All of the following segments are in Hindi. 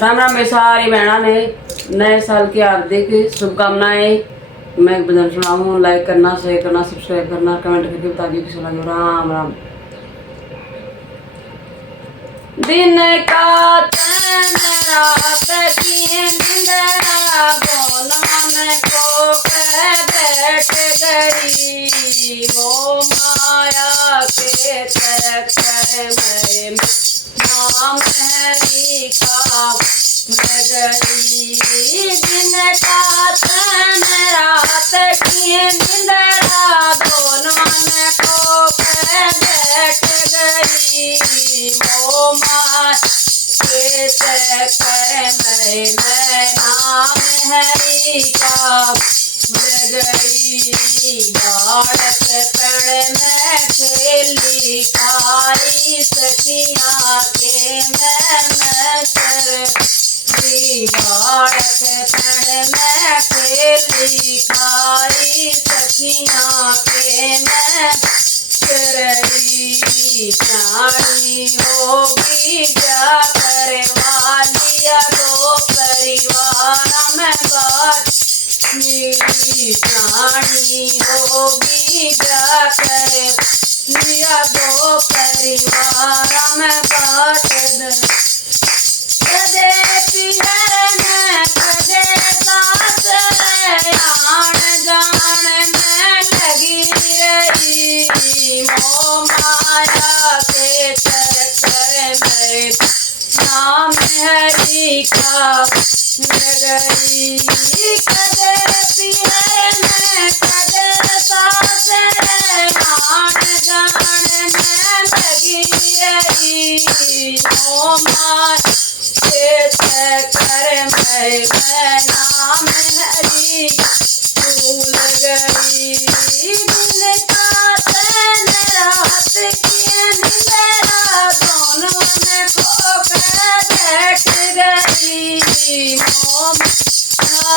राम राम मेरी सारी बहना ने नए साल की हार्दिक शुभकामनाएं। मैं एक भजन सुनाऊँ, लाइक करना, शेयर करना, सब्सक्राइब करना, कमेंट करके बता दिए किस लगे। राम राम। दिन का चैन रात की निंदरा गोना को बैठ गई, वो माया के चक्कर में नाम हरी का गई। दिन का चैन रात की निंदरा दोनों को बैठ गई, वो माँ के चक्कर में नाम हरी का गई। बालक पेड़ में खेली खाई सखियाँ के मैं सर। बालक पेड़ में खेली खाई सखियाँ के मैं करई। जानी होगी क्या करे वालिया दो परिवार में बात। जानी होगी क्या करे लिया दो परिवार में बात। कदे पिहर में कदे सास आन जान में लगी रही, मोह माया के चक्कर में नाम हरी का गई। कदे पिहर में कदे सास आन जान में लगी रही, मोह माया के चक्कर में नाम हरी भूल गई। दिन का चैन रात की निंदरा दोनों में खो कर बैठ गई, मोह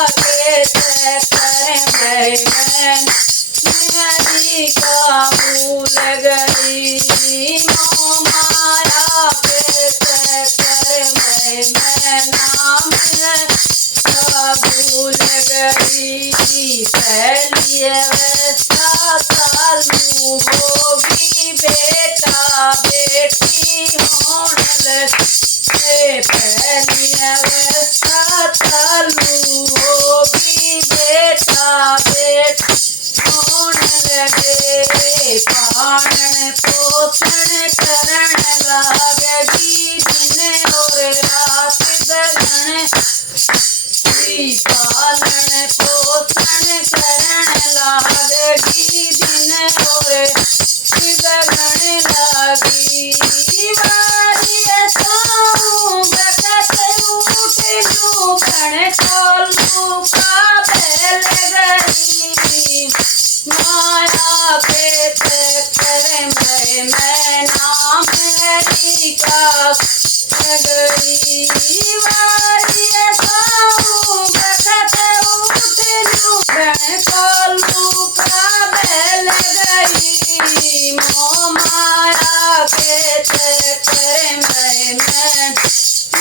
के चक्कर में हरी का भूल गई। मोह माया के चक्कर में नाम भूल गई। पहली अवस्था चालू होगी बेटा बेटी होने लगे। पहली अवस्था चालू होगी बेटा बेटी होने लगे। पालन पोषण करण लागेगी दिन और रात गगन। पालन पोषण करण लागेगी दिन और गगन लागी। वारिय साऊं बकत उठ लूं गण खोलू का बैल गई, माया के चक्कर में नाम हरी का गई। वारिय साऊं बकत उठ लूं गण खोलू का बैल गई, मोह माया के चक्कर में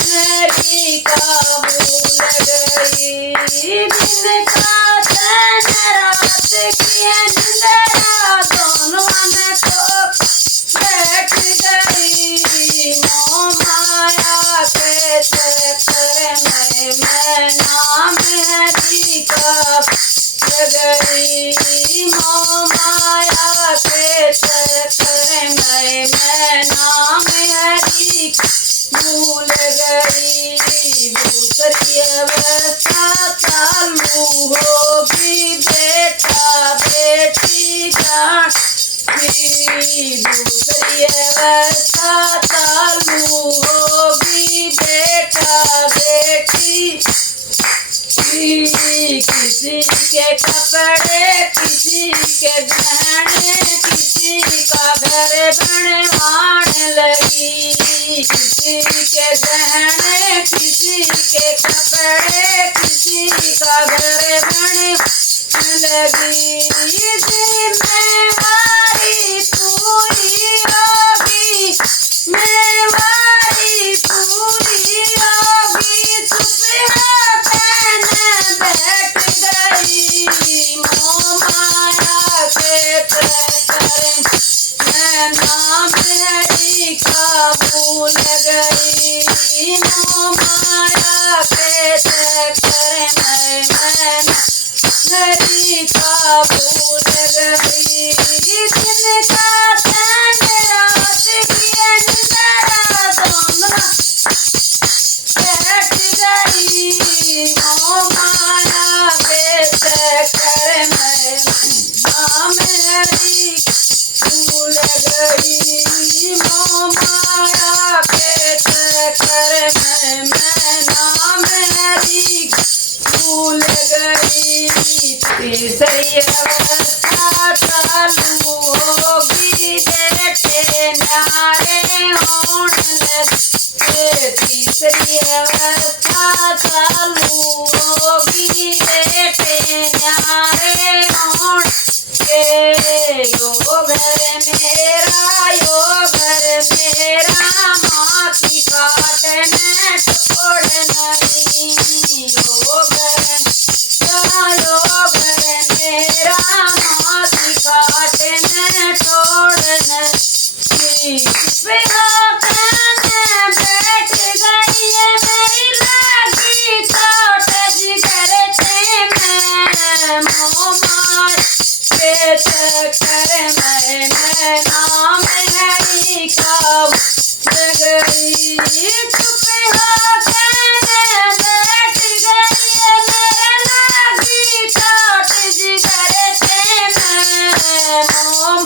हरी का भूल गई। दिन का चैन रात की निंदरा दोनों में खो बैठ गई, मोह माया के चक्कर में नाम हरी का गई। मोह माया के चक्कर में नाम हरी भूल गई। दूसरी अवस्था चालू होगी बेटा बेटी जानी। दूसरी अवस्था चालू होगी बेटा बेटी। किसी के कपड़े किसी के गहने किसी का घर बनवाने लगी। किसी के गहने किसी के कपड़े किसी का घर बनने लगी। जिम्मेवारी पूरी होगी मेवारी पूरी होगी। अवस्था चालू होगी, बेटे न्यारे होण लगे। तीसरी अवस्था चालू होगी, बेटे न्यारे होण के। यो घर मेरा, यो घर मेरा, माँ की काट में छोड़ नहीं। यो घर मेरा, माँ की काट में छोड़ नहीं। बैठ गई मेरी लगी चोट, जिगर से मैं मोमार के चक्कर में नाम हरी का गई। चुप होकर बैठ गई मेरे लगी चोट, जिगर से मैं मोम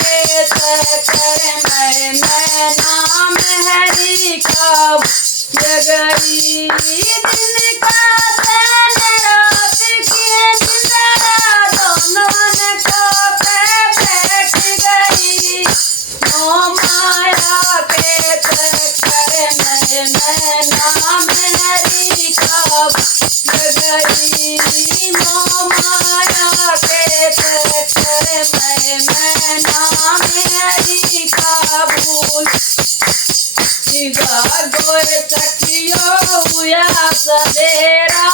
के चक्कर में नाम हरी का गई। दिन का चैन रात की निंद्रा, दोनों को पे बैठ गई। मोह माया के चक्कर में नाम हरी का गई। मोह माया के चक्कर में नाम हरी का भूल। जागो सखियो हुआ सवेरा,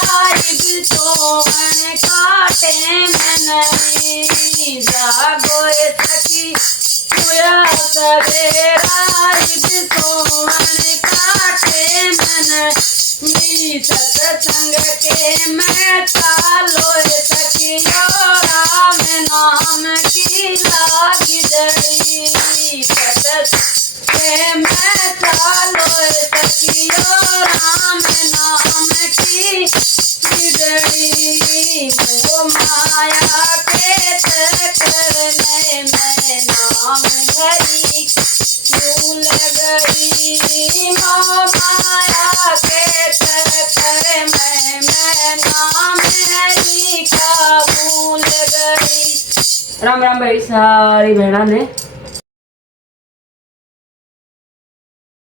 इब सोहन काटे में नहीं। जागो सखी हुआ सवेरा, इब सोहन काटे में नहीं। सत्संग के मैं चालो सखियो, राम नाम की लागी जड़ी। मैं चालो सखियो, राम नाम की जड़ी। मोह माया के चक्कर में नाम हरी भूल गई। मोह माया के चक्कर में नाम हरी का भूल गई। राम राम भाई सारी बहना ने।